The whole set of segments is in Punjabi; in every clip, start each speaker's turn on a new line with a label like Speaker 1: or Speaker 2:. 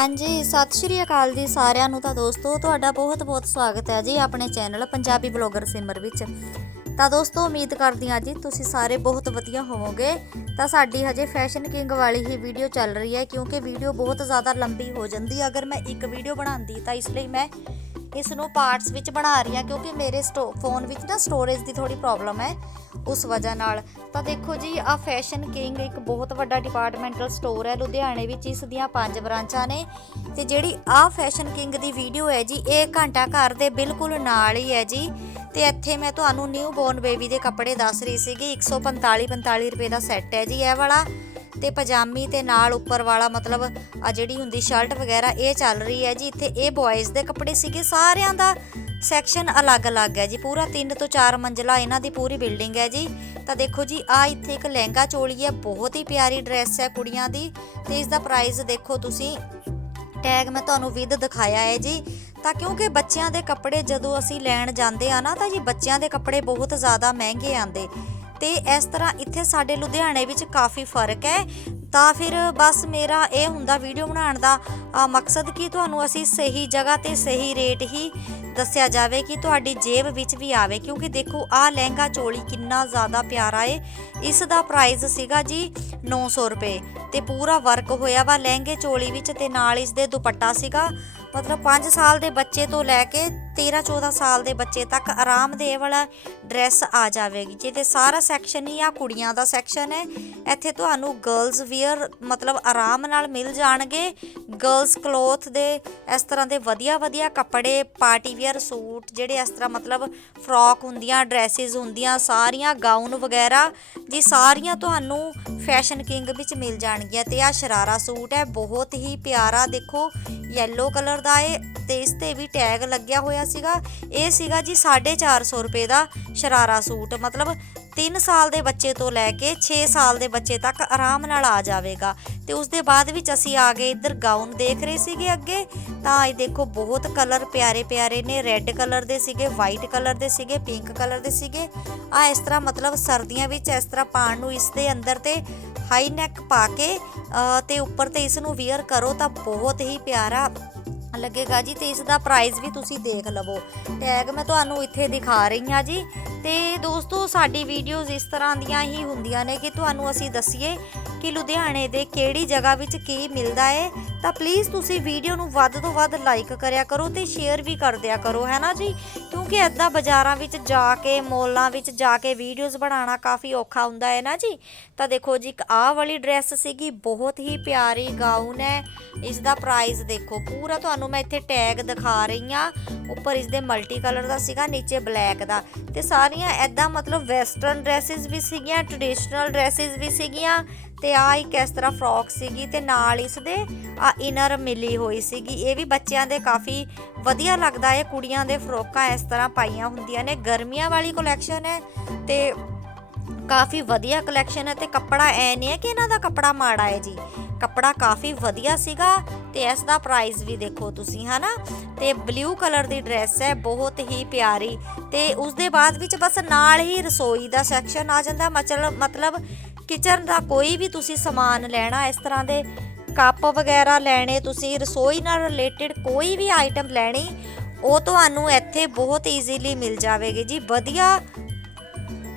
Speaker 1: ਹਾਂਜੀ, ਸਤਿ ਸ਼੍ਰੀ ਅਕਾਲ ਜੀ ਸਾਰਿਆਂ ਨੂੰ ਤਾਂ ਦੋਸਤੋ, ਤੁਹਾਡਾ ਬਹੁਤ-ਬਹੁਤ ਸਵਾਗਤ ਹੈ ਜੀ ਆਪਣੇ ਚੈਨਲ ਪੰਜਾਬੀ ਬਲੌਗਰ ਸਿਮਰ ਵਿੱਚ। ਤਾਂ ਦੋਸਤੋ, ਉਮੀਦ ਕਰਦੀ ਹਾਂ ਜੀ ਤੁਸੀਂ ਸਾਰੇ ਬਹੁਤ ਵਧੀਆ ਹੋਵੋਗੇ। ਤਾਂ ਸਾਡੀ ਹਜੇ ਫੈਸ਼ਨ ਕਿੰਗ ਵਾਲੀ ਹੀ ਵੀਡੀਓ ਚੱਲ ਰਹੀ ਹੈ ਕਿਉਂਕਿ ਵੀਡੀਓ ਬਹੁਤ ਜ਼ਿਆਦਾ ਲੰਬੀ ਹੋ ਜਾਂਦੀ ਅਗਰ ਮੈਂ ਇੱਕ ਵੀਡੀਓ ਬਣਾਉਂਦੀ ਤਾਂ ਇਸ ਲਈ ਮੈਂ ਇਸ ਨੂੰ ਪਾਰਟਸ ਵਿੱਚ ਬਣਾ ਰਹੀ ਹਾਂ ਕਿਉਂਕਿ ਮੇਰੇ ਫੋਨ ਵਿੱਚ ਨਾ ਸਟੋਰੇਜ ਦੀ ਥੋੜੀ ਪ੍ਰੋਬਲਮ ਹੈ। ਉਸ ਵਜ੍ਹਾ ਨਾਲ। ਤਾਂ ਦੇਖੋ ਜੀ ਆ ਫੈਸ਼ਨ ਕਿੰਗ ਇੱਕ ਬਹੁਤ ਵੱਡਾ ਡਿਪਾਰਟਮੈਂਟਲ ਸਟੋਰ ਹੈ। ਲੁਧਿਆਣੇ ਵਿੱਚ ਇਸ ਦੀਆਂ ਪੰਜ ਬ੍ਰਾਂਚਾਂ ਨੇ। ਤੇ ਜਿਹੜੀ ਆ ਫੈਸ਼ਨ ਕਿੰਗ ਦੀ ਵੀਡੀਓ ਹੈ ਜੀ, ਇਹ ਘੰਟਾ ਘਰ ਦੇ ਬਿਲਕੁਲ ਨਾਲ ਹੀ ਹੈ ਜੀ। ਤੇ ਇੱਥੇ ਮੈਂ ਤੁਹਾਨੂੰ ਨਿਊ ਬੋਰਨ ਬੇਬੀ ਦੇ ਕੱਪੜੇ ਦੱਸ ਰਹੀ ਸੀਗੀ। 145 45 ਰੁਪਏ ਦਾ ਸੈੱਟ ਹੈ ਜੀ ਇਹ ਵਾਲਾ। ਤੇ ਪਜਾਮੀ ਤੇ ਨਾਲ ਉੱਪਰ ਵਾਲਾ ਮਤਲਬ ਆ ਜਿਹੜੀ ਹੁੰਦੀ ਸ਼ਰਟ ਵਗੈਰਾ, ਇਹ ਚੱਲ ਰਹੀ ਹੈ ਜੀ। ਇੱਥੇ ਇਹ ਬॉयਜ਼ ਦੇ ਕੱਪੜੇ ਸੀਗੇ ਸਾਰਿਆਂ ਦਾ। ਸੈਕਸ਼ਨ ਅਲੱਗ-ਅਲੱਗ ਹੈ ਜੀ, ਪੂਰਾ 3 ਤੋਂ 4 ਮੰਜ਼ਲਾ ਇਹਨਾਂ ਦੀ ਪੂਰੀ ਬਿਲਡਿੰਗ ਹੈ ਜੀ। ਤਾਂ ਦੇਖੋ ਜੀ ਆ ਇੱਥੇ ਇੱਕ ਲਹਿੰਗਾ ਚੋਲੀ ਹੈ, ਬਹੁਤ ਹੀ ਪਿਆਰੀ ਡਰੈਸ ਹੈ ਕੁੜੀਆਂ ਦੀ। ਤੇ ਇਸ ਦਾ ਪ੍ਰਾਈਸ ਦੇਖੋ ਤੁਸੀਂ ਟੈਗ ਮੈਂ ਤੁਹਾਨੂੰ ਵਿਦ ਦਿਖਾਇਆ ਹੈ ਜੀ। ਤਾਂ ਕਿਉਂਕਿ ਬੱਚਿਆਂ ਦੇ ਕੱਪੜੇ ਜਦੋਂ ਅਸੀਂ ਲੈਣ ਜਾਂਦੇ ਆ ਨਾ, ਤਾਂ ਜੀ ਬੱਚਿਆਂ ਦੇ ਕੱਪੜੇ ਬਹੁਤ ਜ਼ਿਆਦਾ ਮਹਿੰਗੇ ਆਂਦੇ ਤੇ ਇਸ ਤਰ੍ਹਾਂ ਇੱਥੇ ਸਾਡੇ ਲੁਧਿਆਣੇ ਵਿੱਚ ਕਾਫੀ ਫ਼ਰਕ ਹੈ। ਤਾਂ ਫਿਰ ਬਸ ਮੇਰਾ ਇਹ ਹੁੰਦਾ ਵੀਡੀਓ ਬਣਾਉਣ ਦਾ ਮਕਸਦ ਕਿ? ਤੁਹਾਨੂੰ ਅਸੀਂ ਸਹੀ ਜਗ੍ਹਾ ਤੇ ਸਹੀ ਰੇਟ ਹੀ ਦੱਸਿਆ ਜਾਵੇ ਕਿ ਤੁਹਾਡੀ ਜੇਬ ਵਿੱਚ ਵੀ ਆਵੇ, ਕਿਉਂਕਿ ਦੇਖੋ ਆ ਲਹਿੰਗਾ ਚੋਲੀ ਕਿੰਨਾ ਜ਼ਿਆਦਾ ਪਿਆਰਾ ਏ। ਇਸ ਦਾ ਪ੍ਰਾਈਸ ਸੀਗਾ ਜੀ 900 ਰੁਪਏ ਤੇ ਪੂਰਾ ਵਰਕ ਹੋਇਆ ਵਾ ਲਹਿੰਗੇ ਚੋਲੀ ਵਿੱਚ ਤੇ ਨਾਲ ਇਸ ਦੇ ਦੁਪੱਟਾ ਸੀਗਾ। ਮਤਲਬ 5 ਸਾਲ ਦੇ ਬੱਚੇ ਤੋਂ ਲੈ ਕੇ 13 14 ਸਾਲ ਦੇ ਬੱਚੇ ਤੱਕ ਆਰਾਮਦੇਹ ਵਾਲਾ ਡਰੈਸ ਆ ਜਾਵੇਗੀ। ਜੇ ਤੇ ਸਾਰਾ ਸੈਕਸ਼ਨ ਹੀ ਆ, ਕੁੜੀਆਂ ਦਾ ਸੈਕਸ਼ਨ ਹੈ। ਇੱਥੇ ਤੁਹਾਨੂੰ ਗਰਲਸ ਵੀਅਰ ਮਤਲਬ ਆਰਾਮ ਨਾਲ ਮਿਲ ਜਾਣਗੇ। ਗਰਲਸ ਕਲੋਥ ਦੇ ਇਸ ਤਰ੍ਹਾਂ ਦੇ ਵਧੀਆ ਵਧੀਆ ਕੱਪੜੇ ਪਾਰਟੀ ਵੀਅਰ ਸੂਟ ਜਿਹੜੇ ਇਸ ਤਰ੍ਹਾਂ ਮਤਲਬ ਫਰੋਕ ਹੁੰਦੀਆਂ ਡਰੈਸਿਸ ਹੁੰਦੀਆਂ, ਸਾਰੀਆਂ ਗਾਊਨ ਵਗੈਰਾ, ਜੀ ਸਾਰੀਆਂ ਤੁਹਾਨੂੰ ਫੈਸ਼ਨ ਕਿੰਗ ਵਿੱਚ ਮਿਲ ਜਾਣਗੀਆਂ। ਤੇ ਆ ਸ਼ਰਾਰਾ ਸੂਟ ਹੈ, ਬਹੁਤ ਹੀ ਪਿਆਰਾ। ਦੇਖੋ ਯੈਲੋ ਕਲਰ ਦਾ ਹੈ ਤੇ ਇਸ ਤੇ ਵੀ ਟੈਗ ਲੱਗਿਆ ਹੋਇਆ ਸੀਗਾ। ਇਹ ਸੀਗਾ ਜੀ 450 ਰੁਪਏ ਦਾ ਸ਼ਰਾਰਾ ਸੂਟ। ਮਤਲਬ 3 ਸਾਲ ਦੇ ਬੱਚੇ ਤੋਂ ਲੈ ਕੇ 6 ਸਾਲ ਦੇ ਬੱਚੇ ਤੱਕ ਆਰਾਮ ਨਾਲ ਆ ਜਾਵੇਗਾ। ਤੇ ਉਸ ਦੇ ਬਾਅਦ ਵਿੱਚ ਅਸੀਂ ਆ ਗਏ ਇੱਧਰ ਗਾਊਨ ਦੇਖ ਰਹੇ ਸੀਗੇ ਅੱਗੇ। ਤਾਂ ਇਹ ਦੇਖੋ ਬਹੁਤ ਕਲਰ ਪਿਆਰੇ ਪਿਆਰੇ ਨੇ। ਰੈੱਡ ਕਲਰ ਦੇ ਸੀਗੇ ਵਾਈਟ ਕਲਰ ਦੇ ਸੀਗੇ ਪਿੰਕ ਕਲਰ ਦੇ ਸੀਗੇ। ਆ ਇਸ ਤਰ੍ਹਾਂ ਮਤਲਬ ਸਰਦੀਆਂ ਵਿੱਚ ਇਸ ਤਰ੍ਹਾਂ ਪਾਣ ਨੂੰ ਇਸ ਦੇ ਅੰਦਰ ਤੇ ਹਾਈ ਨੈਕ ਪਾ ਕੇ ਅ, ਤੇ ਉੱਪਰ ਤੇ ਇਸ ਨੂੰ ਵੇਅਰ ਕਰੋ ਤਾਂ ਬਹੁਤ ਹੀ ਪਿਆਰਾ ਲੱਗੇਗਾ ਜੀ ਤੇ ਇਸ ਦਾ ਪ੍ਰਾਈਸ ਵੀ ਤੁਸੀਂ ਦੇਖ ਲਵੋ। ਟੈਗ ਮੈਂ ਤੁਹਾਨੂੰ ਇੱਥੇ ਦਿਖਾ ਰਹੀ ਹਾਂ ਜੀ। ਤੇ ਦੋਸਤੋ, ਸਾਡੀ ਵੀਡੀਓਜ਼ ਇਸ ਤਰ੍ਹਾਂ ਦੀਆਂ ਹੀ ਹੁੰਦੀਆਂ ਨੇ ਕਿ ਤੁਹਾਨੂੰ ਅਸੀਂ ਦੱਸੀਏ ਕਿ ਲੁਧਿਆਣੇ ਦੇ ਕਿਹੜੀ ਜਗ੍ਹਾ ਵਿੱਚ ਕੀ ਮਿਲਦਾ ਹੈ ਤਾਂ ਪਲੀਜ਼ ਤੁਸੀਂ ਵੀਡੀਓ ਨੂੰ ਵੱਧ ਤੋਂ ਵੱਧ ਲਾਈਕ ਕਰਿਆ ਕਰੋ ਤੇ ਸ਼ੇਅਰ ਵੀ ਕਰ ਦਿਆ ਕਰੋ, ਹੈ ਨਾ ਜੀ? ਕਿਉਂਕਿ ਐਦਾਂ ਬਾਜ਼ਾਰਾਂ ਵਿੱਚ ਜਾ ਕੇ, ਮੋਲਾਂ ਵਿੱਚ ਜਾ ਕੇ ਵੀਡੀਓਜ਼ ਬਣਾਉਣਾ ਕਾਫੀ ਔਖਾ ਹੁੰਦਾ ਹੈ ਨਾ ਜੀ? ਤਾਂ ਦੇਖੋ ਜੀ, ਇੱਕ ਆਹ ਵਾਲੀ ਡਰੈਸ ਸੀਗੀ, ਬਹੁਤ ਹੀ ਪਿਆਰੀ ਗਾਊਨ ਹੈ। ਇਸ ਦਾ ਪ੍ਰਾਈਸ ਦੇਖੋ, ਪੂਰਾ ਤੁਹਾਨੂੰ ਮੈਂ ਇੱਥੇ ਟੈਗ ਦਿਖਾ ਰਹੀ ਹਾਂ। ਉੱਪਰ ਇਸ ਦੇ ਮਲਟੀ ਕਲਰ ਦਾ ਸੀਗਾ, ਨੀਚੇ ਬਲੈਕ ਦਾ। ਤੇ ਸਾਰੀਆਂ ਐਦਾਂ ਮਤਲਬ ਵੈਸਟਰਨ ਡਰੈਸਿਸ ਵੀ ਸੀਗੀਆਂ ਟ੍ਰੈਡੀਸ਼ਨਲ ਡਰੈਸਿਸ ਵੀ ਸੀਗੀਆਂ। ਤੇ ਆ ਇੱਕ ਇਸ ਤਰ੍ਹਾਂ ਫਰੋਕ ਸੀਗੀ ਤੇ ਨਾਲ ਇਸ ਦੇ ਆ ਇਨਰ ਮਿਲੀ ਹੋਈ ਸੀਗੀ। ਇਹ ਵੀ ਬੱਚਿਆਂ ਦੇ ਕਾਫੀ ਵਧੀਆ ਲੱਗਦਾ ਹੈ ਕੁੜੀਆਂ ਦੇ ਫਰੋਕਾਂ ਇਸ ਤਰ੍ਹਾਂ ਪਾਈਆਂ ਹੁੰਦੀਆਂ ਨੇ। ਗਰਮੀਆਂ ਵਾਲੀ ਕਲੈਕਸ਼ਨ ਹੈ ਤੇ ਕਾਫੀ ਵਧੀਆ ਕਲੈਕਸ਼ਨ ਹੈ ਤੇ ਕੱਪੜਾ ਐ ਨਹੀਂ ਹੈ ਕਿ ਇਹਨਾਂ ਦਾ ਕੱਪੜਾ ਮਾੜਾ ਹੈ ਜੀ। ਕੱਪੜਾ ਕਾਫੀ ਵਧੀਆ ਸੀਗਾ ਤੇ ਇਸ ਦਾ ਪ੍ਰਾਈਸ ਵੀ ਦੇਖੋ ਤੁਸੀਂ, ਹਨਾ? ਤੇ ਬਲੂ ਕਲਰ ਦੀ ਡਰੈਸ ਹੈ, ਬਹੁਤ ਹੀ ਪਿਆਰੀ ਤੇ ਉਸ ਦੇ ਬਾਅਦ ਵਿੱਚ ਬਸ ਨਾਲ ਹੀ ਰਸੋਈ ਦਾ ਸੈਕਸ਼ਨ ਆ ਜਾਂਦਾ। ਮਤਲਬ ਮਤਲਬ ਕਿਚਨ ਦਾ ਕੋਈ ਵੀ ਤੁਸੀਂ ਸਮਾਨ ਲੈਣਾ, ਇਸ ਤਰ੍ਹਾਂ ਦੇ ਕੱਪ ਵਗੈਰਾ ਲੈਣੇ, ਤੁਸੀਂ ਰਸੋਈ ਨਾਲ ਰਿਲੇਟਡ ਕੋਈ ਵੀ ਆਈਟਮ ਲੈਣੀ, ਉਹ ਤੁਹਾਨੂੰ ਇੱਥੇ ਬਹੁਤ ਈਜ਼ੀਲੀ ਮਿਲ ਜਾਵੇਗੀ ਜੀ। ਵਧੀਆ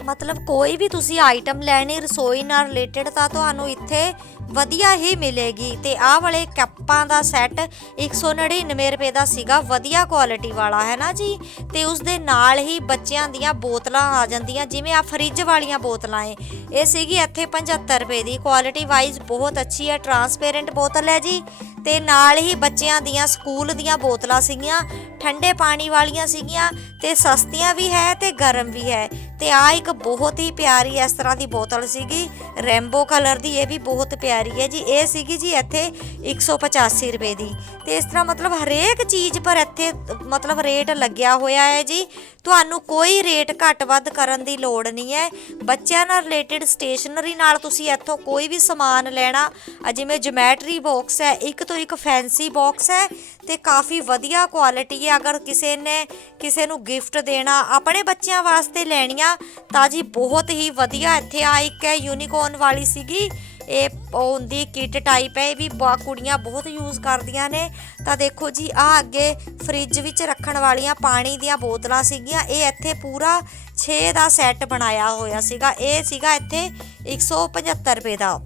Speaker 1: ਮਤਲਬ ਕੋਈ ਵੀ ਤੁਸੀਂ ਆਈਟਮ ਲੈਣੀ, ਰਸੋਈ ਨਾਲ ਰਿਲੇਟਡ ਤਾਂ ਤੁਹਾਨੂੰ ਇੱਥੇ ਵਧੀਆ ਹੀ ਮਿਲੇਗੀ ਤੇ ਆਹ ਵਾਲੇ ਕੱਪਾਂ ਦਾ ਸੈੱਟ 199 ਰੁਪਏ ਦਾ ਸੀਗਾ, ਵਧੀਆ ਕੁਆਲਿਟੀ ਵਾਲਾ ਹੈ ਨਾ ਜੀ? ਤੇ ਉਸ ਦੇ ਨਾਲ ਹੀ ਬੱਚਿਆਂ ਦੀਆਂ ਬੋਤਲਾਂ ਆ ਜਾਂਦੀਆਂ, ਜਿਵੇਂ ਆ ਫਰਿੱਜ ਵਾਲੀਆਂ ਬੋਤਲਾਂ ਏ। ਇਹ ਸੀਗੀ ਇੱਥੇ 75 ਰੁਪਏ ਦੀ। ਕੁਆਲਿਟੀ ਵਾਈਜ਼ ਬਹੁਤ ਅੱਛੀ ਹੈ ਟਰਾਂਸਪੇਰੈਂਟ ਬੋਤਲ ਹੈ ਜੀ। ਤੇ ਨਾਲ ਹੀ ਬੱਚਿਆਂ ਦੀਆਂ ਸਕੂਲ ਦੀਆਂ ਬੋਤਲਾਂ ਸੀਗੀਆਂ, ਠੰਡੇ ਪਾਣੀ ਵਾਲੀਆਂ ਸੀਗੀਆਂ, ਤੇ ਸਸਤੀਆਂ ਵੀ ਹੈ ਤੇ ਗਰਮ ਵੀ ਹੈ। ਤੇ ਆ ਇੱਕ ਬਹੁਤ ਹੀ ਪਿਆਰੀ ਇਸ ਤਰ੍ਹਾਂ ਦੀ ਬੋਤਲ ਸੀਗੀ। ਰੈਂਬੋ ਕਲਰ ਦੀ, ਇਹ ਵੀ ਬਹੁਤ ਪਿਆਰੀ ਹੈ ਜੀ। ਇਹ ਸੀਗੀ ਜੀ ਇੱਥੇ 185 ਰੁਪਏ ਦੀ। ਤੇ ਇਸ ਤਰ੍ਹਾਂ ਮਤਲਬ ਹਰੇਕ ਚੀਜ਼ ਪਰ ਇੱਥੇ ਮਤਲਬ ਰੇਟ ਲੱਗਿਆ ਹੋਇਆ ਹੈ ਜੀ। ਤੁਹਾਨੂੰ ਕੋਈ ਰੇਟ ਘੱਟ ਵੱਧ ਕਰਨ ਦੀ ਲੋੜ ਨਹੀਂ ਹੈ। ਬੱਚਿਆਂ ਨਾਲ ਰਿਲੇਟਡ ਸਟੇਸ਼ਨਰੀ ਨਾਲ ਤੁਸੀਂ ਇੱਥੋਂ ਕੋਈ ਵੀ ਸਮਾਨ ਲੈਣਾ ਜਿਵੇਂ ਜਮੈਟਰੀ ਬਾਕਸ ਹੈ, ਇੱਕ ਤੋਂ ਇੱਕ ਫੈਂਸੀ ਬਾਕਸ ਹੈ, ਤੇ ਕਾਫੀ ਵਧੀਆ ਕੁਆਲਿਟੀ ਹੈ। ਅਗਰ ਕਿਸੇ ਨੇ ਕਿਸੇ ਨੂੰ ਗਿਫਟ ਦੇਣਾ, ਆਪਣੇ ਬੱਚਿਆਂ ਵਾਸਤੇ ਲੈਣੀਆਂ, ਤਾਂ ਜੀ ਬਹੁਤ ਹੀ ਵਧੀਆ ਇੱਥੇ ਆ ਇੱਕ ਹੈ ਯੂਨੀਕੋਰਨ ਵਾਲੀ ਸੀਗੀ। ਇਹ ਉਹ ਹੁੰਦੀ ਕਿਟ ਟਾਈਪ ਹੈ, ਇਹ ਵੀ ਬ- ਕੁੜੀਆਂ ਬਹੁਤ ਯੂਜ਼ ਕਰਦੀਆਂ ਨੇ। ਤਾਂ ਦੇਖੋ ਜੀ ਆ ਅੱਗੇ ਫ੍ਰਿਜ ਵਿੱਚ ਰੱਖਣ ਵਾਲੀਆਂ ਪਾਣੀ ਦੀਆਂ ਬੋਤਲਾਂ ਸੀਗੀਆਂ। ਇਹ ਇੱਥੇ ਪੂਰਾ 6 ਦਾ ਸੈੱਟ ਬਣਾਇਆ ਹੋਇਆ ਸੀਗਾ। ਇਹ ਸੀਗਾ ਇੱਥੇ 175 ਰੁਪਏ ਦਾ।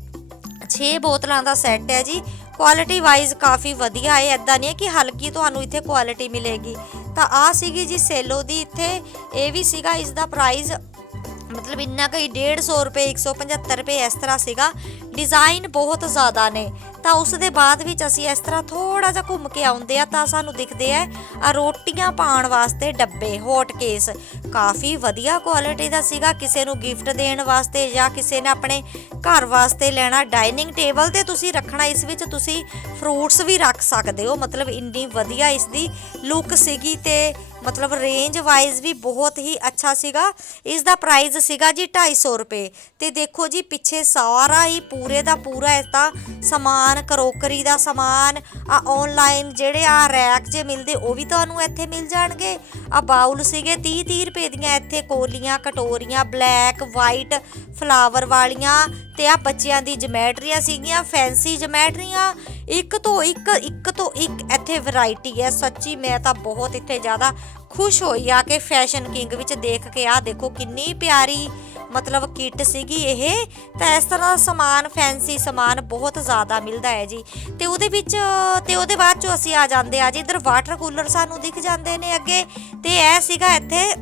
Speaker 1: 6 ਬੋਤਲਾਂ ਦਾ ਸੈੱਟ ਹੈ ਜੀ। ਕੁਆਲਿਟੀ ਵਾਈਜ਼ ਕਾਫੀ ਵਧੀਆ ਹੈ। ਐਦਾਂ ਨਹੀਂ ਹੈ ਕਿ ਹਲਕੀ ਤੁਹਾਨੂੰ ਇੱਥੇ ਕੁਆਲਿਟੀ ਮਿਲੇਗੀ। ਤਾਂ ਆ ਸੀਗੀ ਜੀ ਸੇਲੋ ਦੀ ਇੱਥੇ। ਇਹ ਵੀ ਸੀਗਾ, ਇਸ ਦਾ ਪ੍ਰਾਈਸ ਮਤਲਬ ਇੰਨਾ ਕੁ ਹੀ 150 ਰੁਪਏ 175 ਰੁਪਏ ਇਸ ਤਰ੍ਹਾਂ ਸੀਗਾ। ਡਿਜ਼ਾਈਨ ਬਹੁਤ ਜ਼ਿਆਦਾ ਨੇ। ਤਾਂ ਉਸ ਦੇ ਬਾਅਦ ਵਿੱਚ ਅਸੀਂ ਇਸ ਤਰ੍ਹਾਂ ਥੋੜਾ ਜਿਹਾ ਘੁੰਮ ਕੇ ਆਉਂਦੇ ਆ, ਤਾਂ ਸਾਨੂੰ ਦਿਖਦੇ ਆ ਆ ਰੋਟੀਆਂ ਪਾਉਣ ਵਾਸਤੇ ਡੱਬੇ ਹੌਟ ਕੇਸ ਕਾਫੀ ਵਧੀਆ ਕੁਆਲਿਟੀ ਦਾ ਸੀਗਾ, ਕਿਸੇ ਨੂੰ ਗਿਫਟ ਦੇਣ ਵਾਸਤੇ ਜਾਂ ਕਿਸੇ ਨੇ ਆਪਣੇ ਘਰ ਵਾਸਤੇ ਲੈਣਾ। ਡਾਈਨਿੰਗ ਟੇਬਲ ਤੇ ਤੁਸੀਂ ਰੱਖਣਾ, ਇਸ ਵਿੱਚ ਤੁਸੀਂ ਫਰੂਟਸ ਵੀ ਰੱਖ ਸਕਦੇ ਹੋ। ਮਤਲਬ ਇੰਨੀ ਵਧੀਆ ਇਸ ਦੀ ਲੁੱਕ ਸੀਗੀ ਤੇ ਮਤਲਬ ਰੇਂਜ ਵਾਈਜ਼ ਵੀ ਬਹੁਤ ਹੀ ਅੱਛਾ ਸੀਗਾ। ਇਸ ਦਾ ਪ੍ਰਾਈਸ ਸੀਗਾ ਜੀ 250 ਰੁਪਏ। ਤੇ ਦੇਖੋ ਜੀ, ਪਿੱਛੇ ਸਾਰਾ ਹੀ ਪੂਰੇ ਦਾ ਪੂਰਾ ਇਸ ਦਾ ਸਮਾਨ, ਕਰੋਕਰੀ ਦਾ ਸਮਾਨ ਆ ਆਨਲਾਈਨ ਜਿਹੜੇ ਆ ਰੈਕ 'ਚ ਮਿਲਦੇ, ਉਹ ਵੀ ਤੁਹਾਨੂੰ ਇੱਥੇ ਮਿਲ ਜਾਣਗੇ। ਆ ਬਾਉਲ ਸੀਗੇ 30 30 ਰੁਪਏ ਦੀਆਂ ਇੱਥੇ ਕੋਲੀਆਂ, ਕਟੋਰੀਆਂ ਬਲੈਕ ਵਾਈਟ ਫਲਾਵਰ ਵਾਲੀਆਂ ਤੇ ਆ ਬੱਚਿਆਂ ਦੀ ਜਮੈਟਰੀਆਂ ਸੀਗੀਆਂ ਫੈਂਸੀ ਜਮੈਟਰੀਆਂ ਇੱਕ ਤੋਂ ਇੱਕ ਇੱਕ ਤੋਂ ਇੱਕ, ਇੱਥੇ ਵੈਰਾਈਟੀ ਹੈ। ਸੱਚੀ ਮੈਂ ਤਾਂ ਬਹੁਤ ਇੱਥੇ ਜ਼ਿਆਦਾ ਖੁਸ਼ ਹੋਈ ਆ ਕਿ ਫੈਸ਼ਨ ਕਿੰਗ ਵਿੱਚ ਦੇਖ ਕੇ ਆ ਦੇਖੋ ਕਿੰਨੀ ਪਿਆਰੀ ਮਤਲਬ ਕਿੱਟ ਸੀਗੀ ਇਹ। ਤਾਂ ਇਸ ਤਰ੍ਹਾਂ ਦਾ ਸਮਾਨ ਫੈਂਸੀ ਸਮਾਨ ਬਹੁਤ ਜ਼ਿਆਦਾ ਮਿਲਦਾ ਹੈ ਜੀ। ਤੇ ਉਹਦੇ ਵਿੱਚ, ਤੇ ਉਹਦੇ ਬਾਅਦ ਚੋਂ ਅਸੀਂ ਆ ਜਾਂਦੇ ਆ ਜੀ। ਇਧਰ ਵਾਟਰ ਕੂਲਰ ਸਾਨੂੰ ਦਿਖ ਜਾਂਦੇ ਨੇ ਅੱਗੇ। ਤੇ ਇਹ ਸੀਗਾ ਇੱਥੇ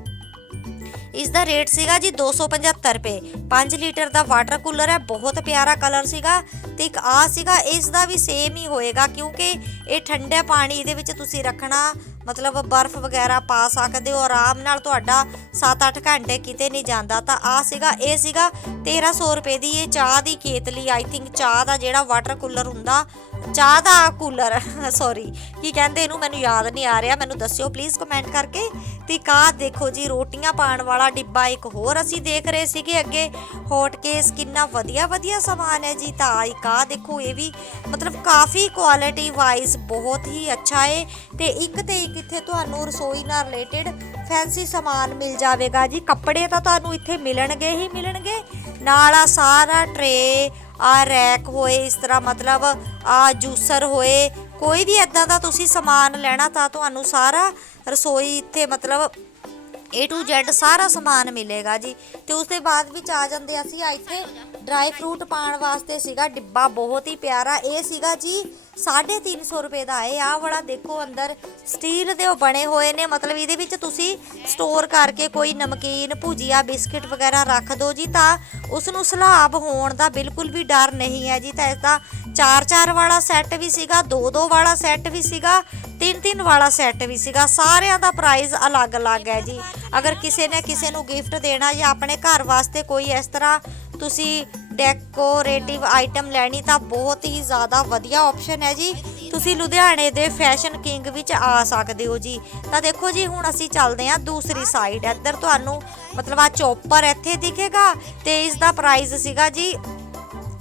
Speaker 1: ਇਸ ਦਾ ਰੇਟ ਸੀਗਾ ਜੀ 275 ਰੁਪਏ। 5 ਲੀਟਰ ਦਾ ਵਾਟਰ ਕੂਲਰ ਹੈ, ਬਹੁਤ ਪਿਆਰਾ ਕਲਰ ਸੀਗਾ ਤੇ ਇੱਕ ਆ ਸੀਗਾ ਇਸ ਦਾ ਵੀ ਸੇਮ ਹੀ ਹੋਏਗਾ ਕਿਉਂਕਿ ਇਹ ਠੰਡਾ ਪਾਣੀ ਇਹਦੇ ਵਿੱਚ ਤੁਸੀਂ ਰੱਖਣਾ, ਮਤਲਬ ਬਰਫ਼ ਵਗੈਰਾ ਪਾ ਸਕਦੇ ਹੋ, ਆਰਾਮ ਨਾਲ ਤੁਹਾਡਾ 7-8 ਘੰਟੇ ਕਿਤੇ ਨਹੀਂ ਜਾਂਦਾ। ਤਾਂ ਆ ਸੀਗਾ, ਇਹ ਸੀਗਾ 1300 ਰੁਪਏ ਦੀ, ਇਹ ਚਾਹ ਦੀ ਕੇਤਲੀ ਆਈ ਥਿੰਕ ਚਾਹ ਦਾ ਜਿਹੜਾ ਵਾਟਰ ਕੂਲਰ ਹੁੰਦਾ ਚਾਹ ਦਾ ਕੂਲਰ ਸੌਰੀ ਕੀ ਕਹਿੰਦੇ ਇਹਨੂੰ, ਮੈਨੂੰ ਯਾਦ ਨਹੀਂ ਆ ਰਿਹਾ, ਮੈਨੂੰ ਦੱਸਿਓ ਪਲੀਜ਼ ਕਮੈਂਟ ਕਰਕੇ। ਤੇ ਕਾ ਦੇਖੋ ਜੀ, ਰੋਟੀਆਂ ਪਾਣ ਵਾਲਾ ਡਿੱਬਾ ਇੱਕ ਹੋਰ ਅਸੀਂ ਦੇਖ ਰਹੇ ਸੀਗੇ ਅੱਗੇ। ਹੌਟ ਕੇਸ ਕਿੰਨਾ ਵਧੀਆ ਵਧੀਆ ਸਮਾਨ ਹੈ ਜੀ ਤਾਂ ਇੱਕ ਆਹ ਦੇਖੋ ਇਹ ਵੀ, ਮਤਲਬ ਕਾਫੀ ਕੁਆਲਿਟੀ ਵਾਈਜ਼ ਬਹੁਤ ਹੀ ਅੱਛਾ ਹੈ ਤੇ ਇੱਕ ਤੇ ਇੱਕ ਇੱਥੇ ਤੁਹਾਨੂੰ ਰਸੋਈ ਨਾਲ ਰਿਲੇਟਡ ਫੈਂਸੀ ਸਮਾਨ ਮਿਲ ਜਾਵੇਗਾ ਜੀ। ਕੱਪੜੇ ਤਾਂ ਤੁਹਾਨੂੰ ਇੱਥੇ ਮਿਲਣਗੇ ਹੀ ਮਿਲਣਗੇ। ਨਾਲ ਆ ਸਾਰਾ ਟਰੇ ਆ ਰੈਕ ਹੋਏ, ਇਸ ਤਰ੍ਹਾਂ ਮਤਲਬ ਆ ਜੂਸਰ ਹੋਏ, ਕੋਈ ਵੀ ਇਦਾਂ ਦਾ ਤੁਸੀਂ ਸਮਾਨ ਲੈਣਾ ਤਾਂ ਤੁਹਾਨੂੰ ਸਾਰਾ ਰਸੋਈ ਇੱਥੇ ਮਤਲਬ A to Z ਸਾਰਾ ਸਮਾਨ ਮਿਲੇਗਾ ਜੀ। ਤੇ ਉਸ ਦੇ ਬਾਅਦ ਵਿੱਚ ਆ ਜਾਂਦੇ ਅਸੀਂ ਇੱਥੇ ਡਰਾਈ ਫਰੂਟ ਪਾਣ ਵਾਸਤੇ ਸੀਗਾ, ਡਿੱਬਾ ਬਹੁਤ ਹੀ ਪਿਆਰਾ। ਇਹ ਸੀਗਾ ਜੀ 350 ਰੁਪਏ ਦਾ ਇਹ। ਆਹ ਵਾਲਾ ਦੇਖੋ ਅੰਦਰ ਸਟੀਲ ਦੇ ਉਹ ਬਣੇ ਹੋਏ ਨੇ। ਮਤਲਬ ਇਹਦੇ ਵਿੱਚ ਤੁਸੀਂ ਸਟੋਰ ਕਰਕੇ ਕੋਈ ਨਮਕੀਨ, ਭੁਜੀਆ, ਬਿਸਕਟ ਵਗੈਰਾ ਰੱਖ ਦਿਓ ਜੀ ਤਾਂ ਉਸ ਨੂੰ ਸਲਾਬ ਹੋਣ ਦਾ ਬਿਲਕੁਲ ਵੀ ਡਰ ਨਹੀਂ ਹੈ ਜੀ। ਤਾਂ ਇਸ ਦਾ 4-4 ਵਾਲਾ ਸੈੱਟ ਵੀ ਸੀਗਾ 2-2 ਵਾਲਾ ਸੈੱਟ ਵੀ ਸੀਗਾ। ਤਿੰਨ ਤਿੰਨ ਵਾਲਾ ਸੈੱਟ ਵੀ ਸੀਗਾ। ਸਾਰਿਆਂ ਦਾ ਪ੍ਰਾਈਸ ਅਲੱਗ-ਅਲੱਗ ਹੈ ਜੀ। ਅਗਰ ਕਿਸੇ ਨੇ ਕਿਸੇ ਨੂੰ ਗਿਫਟ ਦੇਣਾ ਜਾਂ ਆਪਣੇ ਘਰ ਵਾਸਤੇ ਕੋਈ ਇਸ ਤਰ੍ਹਾਂ ਤੁਸੀਂ ਡੈਕੋਰੇਟਿਵ ਆਈਟਮ ਲੈਣੀ ਤਾਂ ਬਹੁਤ ਹੀ ਜ਼ਿਆਦਾ ਵਧੀਆ ਆਪਸ਼ਨ ਹੈ ਜੀ। ਤੁਸੀਂ ਲੁਧਿਆਣੇ ਦੇ ਫੈਸ਼ਨ ਕਿੰਗ ਵਿੱਚ ਆ ਸਕਦੇ ਹੋ ਜੀ। ਤਾਂ ਦੇਖੋ ਜੀ, ਹੁਣ ਅਸੀਂ ਚੱਲਦੇ ਹਾਂ ਦੂਸਰੀ ਸਾਈਡ ਇੱਧਰ ਤੁਹਾਨੂੰ ਮਤਲਬ ਆ ਚੋਪਰ ਇੱਥੇ ਦਿਖੇਗਾ ਤੇ ਇਸ ਦਾ ਪ੍ਰਾਈਸ ਸੀਗਾ ਜੀ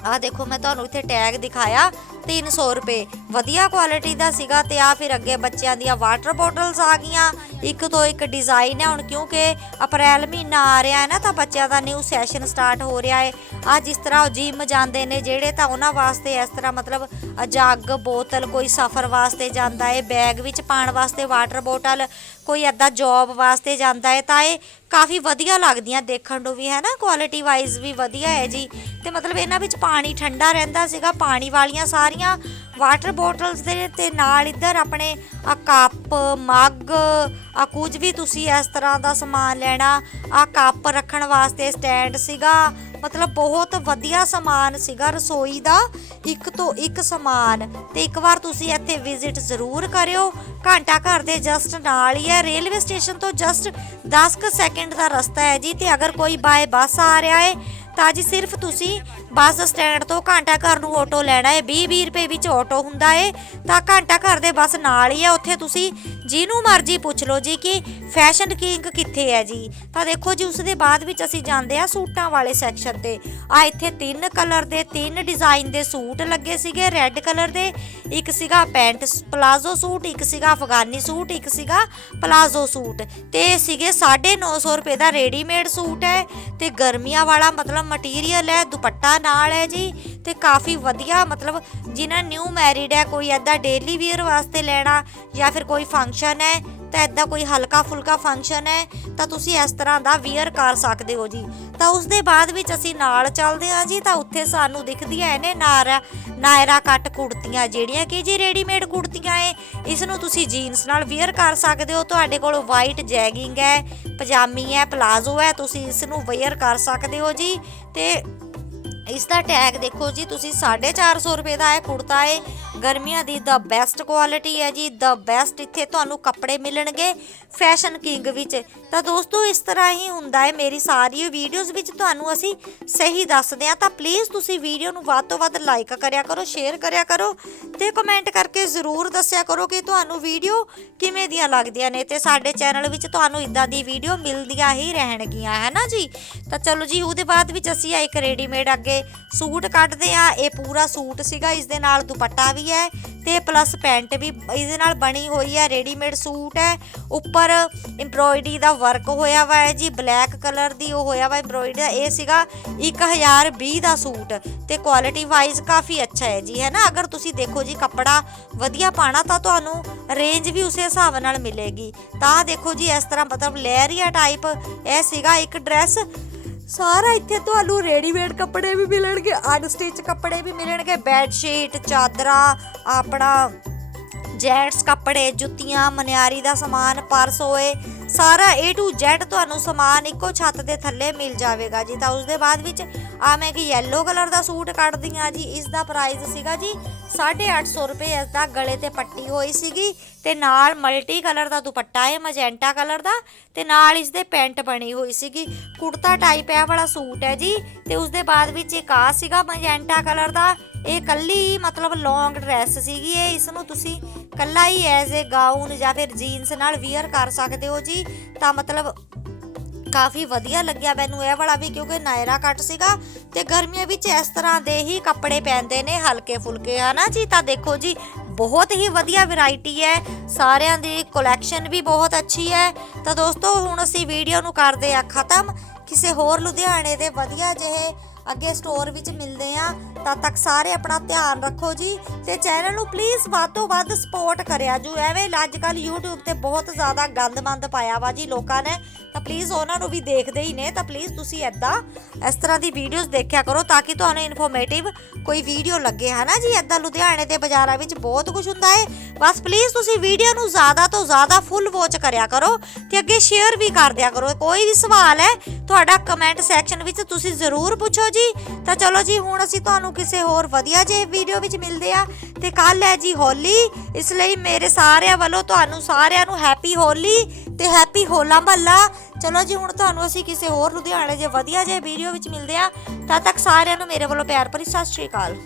Speaker 1: ਆ ਦੇਖੋ ਮੈਂ ਤੁਹਾਨੂੰ ਇੱਥੇ ਟੈਗ ਦਿਖਾਇਆ। 300 ਰੁਪਏ। ਵਧੀਆ ਕੁਆਲਿਟੀ ਦਾ ਸੀਗਾ ਤੇ ਆ ਫਿਰ ਅੱਗੇ ਬੱਚਿਆਂ ਦੀਆਂ ਵਾਟਰ ਬੋਟਲਸ ਆ ਗਈਆਂ। ਇੱਕ ਤੋਂ ਇੱਕ ਡਿਜ਼ਾਈਨ ਹੈ। ਹੁਣ ਕਿਉਂਕਿ ਅਪ੍ਰੈਲ ਮਹੀਨਾ ਆ ਰਿਹਾ ਹੈ ਨਾ, ਤਾਂ ਬੱਚਿਆਂ ਦਾ ਨਿਊ ਸੈਸ਼ਨ ਸਟਾਰਟ ਹੋ ਰਿਹਾ ਹੈ। ਆ ਜਿਸ ਤਰ੍ਹਾਂ ਉਹ ਜਿਮ ਜਾਂਦੇ ਨੇ, ਜਿਹੜੇ ਤਾਂ ਉਹਨਾਂ ਵਾਸਤੇ ਇਸ ਤਰ੍ਹਾਂ ਮਤਲਬ ਜੱਗ ਬੋਤਲ ਕੋਈ ਸਫ਼ਰ ਵਾਸਤੇ ਜਾਂਦਾ ਹੈ ਬੈਗ ਵਿੱਚ ਪਾਣ ਵਾਸਤੇ ਵਾਟਰ ਬੋਟਲ ਕੋਈ ਅੱਦਾ ਜੌਬ ਵਾਸਤੇ ਜਾਂਦਾ ਹੈ, ਤਾਂ ਇਹ ਕਾਫੀ ਵਧੀਆ ਲੱਗਦੀਆਂ ਦੇਖਣ ਨੂੰ ਵੀ ਹੈ ਨਾ ਕੁਆਲਿਟੀ ਵਾਈਜ਼ ਵੀ ਵਧੀਆ ਹੈ ਜੀ। ਤੇ ਮਤਲਬ ਇਹਨਾਂ ਵਿੱਚ ਪਾਣੀ ਠੰਡਾ ਰਹਿੰਦਾ ਸੀਗਾ, ਪਾਣੀ ਵਾਲੀਆਂ ਸਾਰੀਆਂ ਵਾਟਰ ਬੋਟਲਸ ਦੇ ਤੇ ਨਾਲ ਇੱਧਰ ਆਪਣੇ ਆ ਕੱਪ, ਮੱਗ, ਆ ਕੁਝ ਵੀ ਤੁਸੀਂ ਇਸ ਤਰ੍ਹਾਂ ਦਾ ਸਮਾਨ ਲੈਣਾ, ਆ ਕੱਪ ਰੱਖਣ ਵਾਸਤੇ ਸਟੈਂਡ ਸੀਗਾ। ਮਤਲਬ ਬਹੁਤ ਵਧੀਆ ਸਮਾਨ ਸੀਗਾ, ਰਸੋਈ ਦਾ ਇੱਕ ਤੋਂ ਇੱਕ ਸਮਾਨ। ਤੇ ਇੱਕ ਵਾਰ ਤੁਸੀਂ ਇੱਥੇ ਵਿਜ਼ਿਟ ਜ਼ਰੂਰ ਕਰਿਓ। ਘੰਟਾ ਘਰ ਦੇ ਜਸਟ ਨਾਲ ਹੀ ਹੈ। ਰੇਲਵੇ ਸਟੇਸ਼ਨ ਤੋਂ ਜਸਟ 10 ਕੁ ਸੈਕਿੰਡ ਦਾ ਰਸਤਾ ਹੈ ਜੀ। ਤੇ ਅਗਰ ਕੋਈ ਬਾਏ ਬੱਸ ਆ ਰਿਹਾ ਹੈ, ਤਾਂ ਜੀ ਸਿਰਫ ਤੁਸੀਂ ਬੱਸ ਸਟੈਂਡ ਤੋਂ ਘੰਟਾ ਘਰ ਨੂੰ ਆਟੋ ਲੈਣਾ ਹੈ। 20 20 ਰੁਪਏ ਵਿੱਚ ਆਟੋ ਹੁੰਦਾ ਹੈ। ਤਾਂ ਘੰਟਾ ਘਰ ਦੇ ਬੱਸ ਨਾਲ ਹੀ ਹੈ। ਉੱਥੇ ਤੁਸੀਂ ਜਿਹਨੂੰ ਮਰਜ਼ੀ ਪੁੱਛ ਲਓ ਜੀ ਕਿ ਫੈਸ਼ਨ ਕਿੰਗ ਕਿੱਥੇ ਹੈ ਜੀ। ਤਾਂ ਦੇਖੋ ਜੀ, ਉਸ ਦੇ ਬਾਅਦ ਵਿੱਚ ਅਸੀਂ ਜਾਂਦੇ ਆ ਸੂਟਾਂ ਵਾਲੇ ਸੈਕਸ਼ਨ ਤੇ। ਆ ਇੱਥੇ ਤਿੰਨ ਕਲਰ ਦੇ, ਤਿੰਨ ਡਿਜ਼ਾਈਨ ਦੇ ਸੂਟ ਲੱਗੇ ਸੀਗੇ। ਰੈੱਡ ਕਲਰ ਦੇ, ਇੱਕ ਸੀਗਾ ਪੈਂਟ ਪਲਾਜ਼ੋ ਸੂਟ, ਇੱਕ ਸੀਗਾ ਅਫਗਾਨੀ ਸੂਟ, ਇੱਕ ਸੀਗਾ ਪਲਾਜ਼ੋ ਸੂਟ। ਤੇ ਇਹ ਸੀਗੇ 950 ਰੁਪਏ ਦਾ ਰੈਡੀਮੇਡ ਸੂਟ ਹੈ। ਤੇ ਗਰਮੀਆਂ ਵਾਲਾ ਮਤਲਬ ਮਟੀਰੀਅਲ ਹੈ, ਦੁਪੱਟਾ ਨਾਲ ਹੈ ਜੀ ਤੇ ਕਾਫੀ ਵਧੀਆ, ਮਤਲਬ ਜਿਨ੍ਹਾਂ ਨਿਊ ਮੈਰਿਡ ਹੈ, ਕੋਈ ਐਦਾਂ ਡੇਲੀ ਵੀਅਰ ਵਾਸਤੇ ਲੈਣਾ ਜਾਂ ਫਿਰ ਕੋਈ ਫੰਕਸ਼ਨ ਹੈ, ਤਾਂ ਐਦਾਂ ਕੋਈ ਹਲਕਾ ਫੁਲਕਾ ਫੰਕਸ਼ਨ ਹੈ, ਤਾਂ ਤੁਸੀਂ ਇਸ ਤਰ੍ਹਾਂ ਦਾ ਵੀਅਰ ਕਰ ਸਕਦੇ ਹੋ ਜੀ। ਤਾਂ ਉਸ ਦੇ ਬਾਅਦ ਵਿੱਚ ਅਸੀਂ ਨਾਲ ਚੱਲਦੇ ਹਾਂ ਜੀ, ਤਾਂ ਉੱਥੇ ਸਾਨੂੰ ਦਿਖਦੀਆਂ ਨੇ ਨਾਰਾ, ਨਾਇਰਾ ਕੱਟ ਕੁੜਤੀਆਂ ਜਿਹੜੀਆਂ ਕਿ ਜੀ ਰੈਡੀਮੇਡ ਕੁੜਤੀਆਂ ਏ ਇਸ ਨੂੰ ਤੁਸੀਂ ਜੀਨਸ ਨਾਲ ਵੀਅਰ ਕਰ ਸਕਦੇ ਹੋ, ਤੁਹਾਡੇ ਕੋਲ ਵਾਈਟ ਜੈਗਿੰਗ ਹੈ, ਪਜਾਮੀ ਹੈ ਪਲਾਜ਼ੋ ਹੈ, ਤੁਸੀਂ ਇਸ ਨੂੰ ਵੀਅਰ ਕਰ ਸਕਦੇ ਹੋ ਜੀ, ਤੇ ਇਸ ਦਾ ਟੈਗ ਦੇਖੋ ਜੀ, ਤੁਸੀਂ 450 ਰੁਪਏ ਦਾ ਇਹ ਕੁੜਤਾ ਹੈ ਗਰਮੀਆਂ ਦੀ ਦਾ ਬੈਸਟ ਕੁਆਲਿਟੀ ਹੈ ਜੀ ਦਾ ਬੈਸਟ ਇੱਥੇ ਤੁਹਾਨੂੰ ਕੱਪੜੇ ਮਿਲਣਗੇ ਫੈਸ਼ਨ ਕਿੰਗ ਵਿੱਚ। ਤਾਂ ਦੋਸਤੋ, ਇਸ ਤਰ੍ਹਾਂ ਹੀ ਹੁੰਦਾ ਹੈ। ਮੇਰੀ ਸਾਰੀ ਵੀਡੀਓਜ਼ ਵਿੱਚ ਤੁਹਾਨੂੰ ਅਸੀਂ ਸਹੀ ਦੱਸਦੇ ਹਾਂ। ਤਾਂ ਪਲੀਜ਼ ਤੁਸੀਂ ਵੀਡੀਓ ਨੂੰ ਵੱਧ ਤੋਂ ਵੱਧ ਲਾਈਕ ਕਰਿਆ ਕਰੋ ਸ਼ੇਅਰ ਕਰਿਆ ਕਰੋ ਤੇ ਕਮੈਂਟ ਕਰਕੇ ਜ਼ਰੂਰ ਦੱਸਿਆ ਕਰੋ ਕਿ ਤੁਹਾਨੂੰ ਵੀਡੀਓ ਕਿਵੇਂ ਦੀਆਂ ਲੱਗਦੀਆਂ ਨੇ ਤੇ ਸਾਡੇ ਚੈਨਲ ਵਿੱਚ ਤੁਹਾਨੂੰ ਇਦਾਂ ਦੀ ਵੀਡੀਓ ਮਿਲਦੀਆਂ ਹੀ ਰਹਿਣਗੀਆਂ, ਹੈ ਨਾ ਜੀ? ਤਾਂ ਚਲੋ ਜੀ, ਉਹਦੇ ਬਾਅਦ ਵਿੱਚ ਅਸੀਂ ਆ ਇੱਕ ਰੈਡੀਮੇਡ ਅੱਗੇ ਸੂਟ ਕੱਢਦੇ ਆ, ਇਹ ਪੂਰਾ ਸੂਟ ਸੀਗਾ, ਇਸ ਦੇ ਨਾਲ ਦੁਪੱਟਾ ਵੀ ਹੈ ਤੇ ਪਲੱਸ ਪੈਂਟ ਵੀ, ਇਹਦੇ ਨਾਲ ਬਣੀ ਹੋਈ ਹੈ ਰੈਡੀਮੇਡ ਸੂਟ ਹੈ। ਉੱਪਰ ਐਮਬ੍ਰੋਇਡਰੀ ਦਾ ਵਰਕ ਹੋਇਆ ਵਾ ਹੈ ਜੀ ਬਲੈਕ ਕਲਰ ਦੀ ਉਹ ਹੋਇਆ ਵਾ ਐਮਬ੍ਰੋਇਡਰੀ ਦਾ, ਇਹ ਸੀਗਾ 1020 ਦਾ ਸੂਟ ਤੇ ਕੁਆਲਿਟੀ ਵਾਈਜ਼ ਕਾਫੀ ਅੱਛਾ ਹੈ ਜੀ ਹੈ ਨਾ ਅਗਰ ਤੁਸੀਂ ਦੇਖੋ ਜੀ, ਕੱਪੜਾ ਵਧੀਆ ਪਾਣਾ ਤਾਂ ਤੁਹਾਨੂੰ ਰੇਂਜ ਵੀ ਉਸੇ ਹਿਸਾਬ ਨਾਲ ਮਿਲੇਗੀ। ਤਾਂ ਦੇਖੋ ਜੀ, ਇਸ ਤਰ੍ਹਾਂ ਮਤਲਬ ਲੇਅਰੀਆ ਟਾਈਪ ਇਹ ਸੀਗਾ ਇੱਕ ਡਰੈਸ ਸਾਰਾ ਇੱਥੇ ਤੁਹਾਨੂੰ ਰੈਡੀਮੇਡ ਕੱਪੜੇ ਵੀ ਮਿਲਣਗੇ ਅਨਸਟਿਚ ਕੱਪੜੇ ਵੀ ਮਿਲਣਗੇ ਬੈੱਡ ਸ਼ੀਟ ਚਾਦਰਾਂ, ਆਪਣਾ ਜੈਂਟਸ ਕੱਪੜੇ, ਜੁੱਤੀਆਂ, ਮਨਿਆਰੀ ਦਾ ਸਮਾਨ, ਪਰਸ ਹੋਏ ਸਾਰਾ A to Z ਤੁਹਾਨੂੰ ਸਮਾਨ ਇੱਕੋ ਛੱਤ ਦੇ ਥੱਲੇ ਮਿਲ ਜਾਵੇਗਾ ਜੀ। ਤਾਂ ਉਸ ਦੇ ਬਾਅਦ ਵਿੱਚ ਆ ਮੈਂ ਇੱਕ yellow ਕਲਰ ਦਾ ਸੂਟ ਕੱਢਦੀ ਆ ਜੀ। ਇਸ ਦਾ ਪ੍ਰਾਈਸ ਸੀਗਾ ਜੀ 850 ਰੁਪਏ। ਇਸ ਦਾ ਗਲੇ ਤੇ ਪੱਟੀ ਹੋਈ ਸੀਗੀ ਤੇ ਨਾਲ ਮਲਟੀ ਕਲਰ ਦਾ ਦੁਪੱਟਾ ਹੈ ਮਜੈਂਟਾ ਕਲਰ ਦਾ ਤੇ ਨਾਲ ਇਸ ਦੇ ਪੈਂਟ ਬਣੀ ਹੋਈ ਸੀਗੀ। ਕੁੜਤਾ ਟਾਈਪ ਹੈ ਵਾਲਾ ਸੂਟ ਹੈ ਜੀ। ਤੇ ਉਸ ਦੇ ਬਾਅਦ ਵਿੱਚ ਇੱਕ ਆ ਸੀਗਾ ਮਜੈਂਟਾ ਕਲਰ ਦਾ। ਇਹ ਕੱਲੀ ਮਤਲਬ ਲੌਂਗ ਡਰੈਸ ਸੀਗੀ। ਇਹ ਇਸ ਨੂੰ ਤੁਸੀਂ ਕੱਲਾ ਹੀ ਐਜ਼ ਅ ਗਾਊਨ ਜਾਂ ਫਿਰ ਜੀਨਸ ਨਾਲ ਵੀਅਰ ਕਰ ਸਕਦੇ ਹੋ ਜੀ। ਤਾਂ ਮਤਲਬ ਕਾਫੀ ਵਧੀਆ ਲੱਗਿਆ ਮੈਨੂੰ ਇਹ ਵਾਲਾ ਵੀ, ਕਿਉਂਕਿ ਨਾਇਰਾ ਕੱਟ ਸੀਗਾ ਤੇ ਗਰਮੀਆਂ ਵਿੱਚ ਇਸ ਤਰ੍ਹਾਂ ਦੇ ਹੀ ਕੱਪੜੇ ਪਹਿਨਦੇ ਨੇ ਹਲਕੇ ਫੁਲਕੇ, ਹਨਾ ਜੀ? ਤਾਂ ਦੇਖੋ ਜੀ, ਬਹੁਤ ਹੀ ਵਧੀਆ ਵੈਰਾਈਟੀ ਹੈ। ਸਾਰਿਆਂ ਦੀ ਕਲੈਕਸ਼ਨ ਵੀ ਬਹੁਤ ਅੱਛੀ ਹੈ। ਤਾਂ ਦੋਸਤੋ, ਹੁਣ ਅਸੀਂ ਵੀਡੀਓ ਨੂੰ ਕਰਦੇ ਆ ਖਤਮ। ਕਿਸੇ ਹੋਰ ਲੁਧਿਆਣੇ ਦੇ ਵਧੀਆ ਜਿਹੇ ਅੱਗੇ ਸਟੋਰ ਵਿੱਚ ਮਿਲਦੇ ਆ ਤਦ ਤੱਕ ਸਾਰੇ ਆਪਣਾ ਧਿਆਨ ਰੱਖੋ ਜੀ ਤੇ ਚੈਨਲ ਨੂੰ ਪਲੀਜ਼ ਵੱਧ ਤੋਂ ਵੱਧ ਸਪੋਰਟ ਕਰਿਆ ਜੋ। ਐਵੇਂ ਅੱਜ ਕੱਲ YouTube ਤੇ ਬਹੁਤ ਜ਼ਿਆਦਾ ਗੰਦਮੰਦ ਪਾਇਆ ਵਾ ਜੀ ਲੋਕਾਂ ਨੇ, ਤਾਂ ਪਲੀਜ਼ ਉਹਨਾਂ ਨੂੰ ਵੀ ਦੇਖਦੇ ਹੀ ਨੇ, ਤਾਂ ਪਲੀਜ਼ ਤੁਸੀਂ ਐਦਾਂ ਇਸ ਤਰ੍ਹਾਂ ਦੀ ਵੀਡੀਓਜ਼ ਦੇਖਿਆ ਕਰੋ ਤਾਂ ਕਿ ਤੁਹਾਨੂੰ ਇਨਫੋਰਮੇਟਿਵ ਕੋਈ ਵੀਡੀਓ ਲੱਗੇ, ਹਨਾ ਜੀ? ਐਦਾਂ ਲੁਧਿਆਣੇ ਦੇ ਬਾਜ਼ਾਰਾਂ ਵਿੱਚ ਬਹੁਤ ਕੁਝ ਹੁੰਦਾ ਹੈ ਬਸ ਪਲੀਜ਼ ਤੁਸੀਂ ਵੀਡੀਓ ਨੂੰ ਜ਼ਿਆਦਾ ਤੋਂ ਜ਼ਿਆਦਾ ਫੁੱਲ ਵਾਚ ਕਰਿਆ ਕਰੋ ਤੇ ਅੱਗੇ ਸ਼ੇਅਰ ਵੀ ਕਰ ਦਿਆ ਕਰੋ। ਕੋਈ ਵੀ ਸਵਾਲ ਹੈ, ਤੁਹਾਡਾ ਕਮੈਂਟ ਸੈਕਸ਼ਨ ਵਿੱਚ ਤੁਸੀਂ ਜ਼ਰੂਰ ਪੁੱਛੋ ਜੀ, ਤਾਂ ਚਲੋ ਜੀ, ਹੁਣ ਅਸੀਂ ਤੁਹਾਨੂੰ ਕਿਸੇ ਹੋਰ ਵਧੀਆ ਜਿਹੇ ਵੀਡੀਓ ਵਿੱਚ ਮਿਲਦੇ ਆ ਤੇ ਕੱਲ ਹੈ ਜੀ ਹੋਲੀ, ਇਸ ਲਈ ਮੇਰੇ ਸਾਰਿਆਂ ਵੱਲੋਂ ਤੁਹਾਨੂੰ ਸਾਰਿਆਂ ਨੂੰ ਹੈਪੀ ਹੋਲੀ ਤੇ ਹੈਪੀ ਹੋਲਾ ਮਹੱਲਾ। ਚਲੋ ਜੀ, ਹੁਣ ਤੁਹਾਨੂੰ ਅਸੀਂ ਕਿਸੇ ਹੋਰ ਲੁਧਿਆਣੇ ਜੇ ਵਧੀਆ ਜਿਹੇ ਵੀਡੀਓ ਵਿੱਚ ਮਿਲਦੇ ਆ ਤਦ ਤੱਕ ਸਾਰਿਆਂ ਨੂੰ ਮੇਰੇ ਵੱਲੋਂ ਪਿਆਰ ਭਰੀ ਸਤਿ ਸ਼੍ਰੀ ਅਕਾਲ।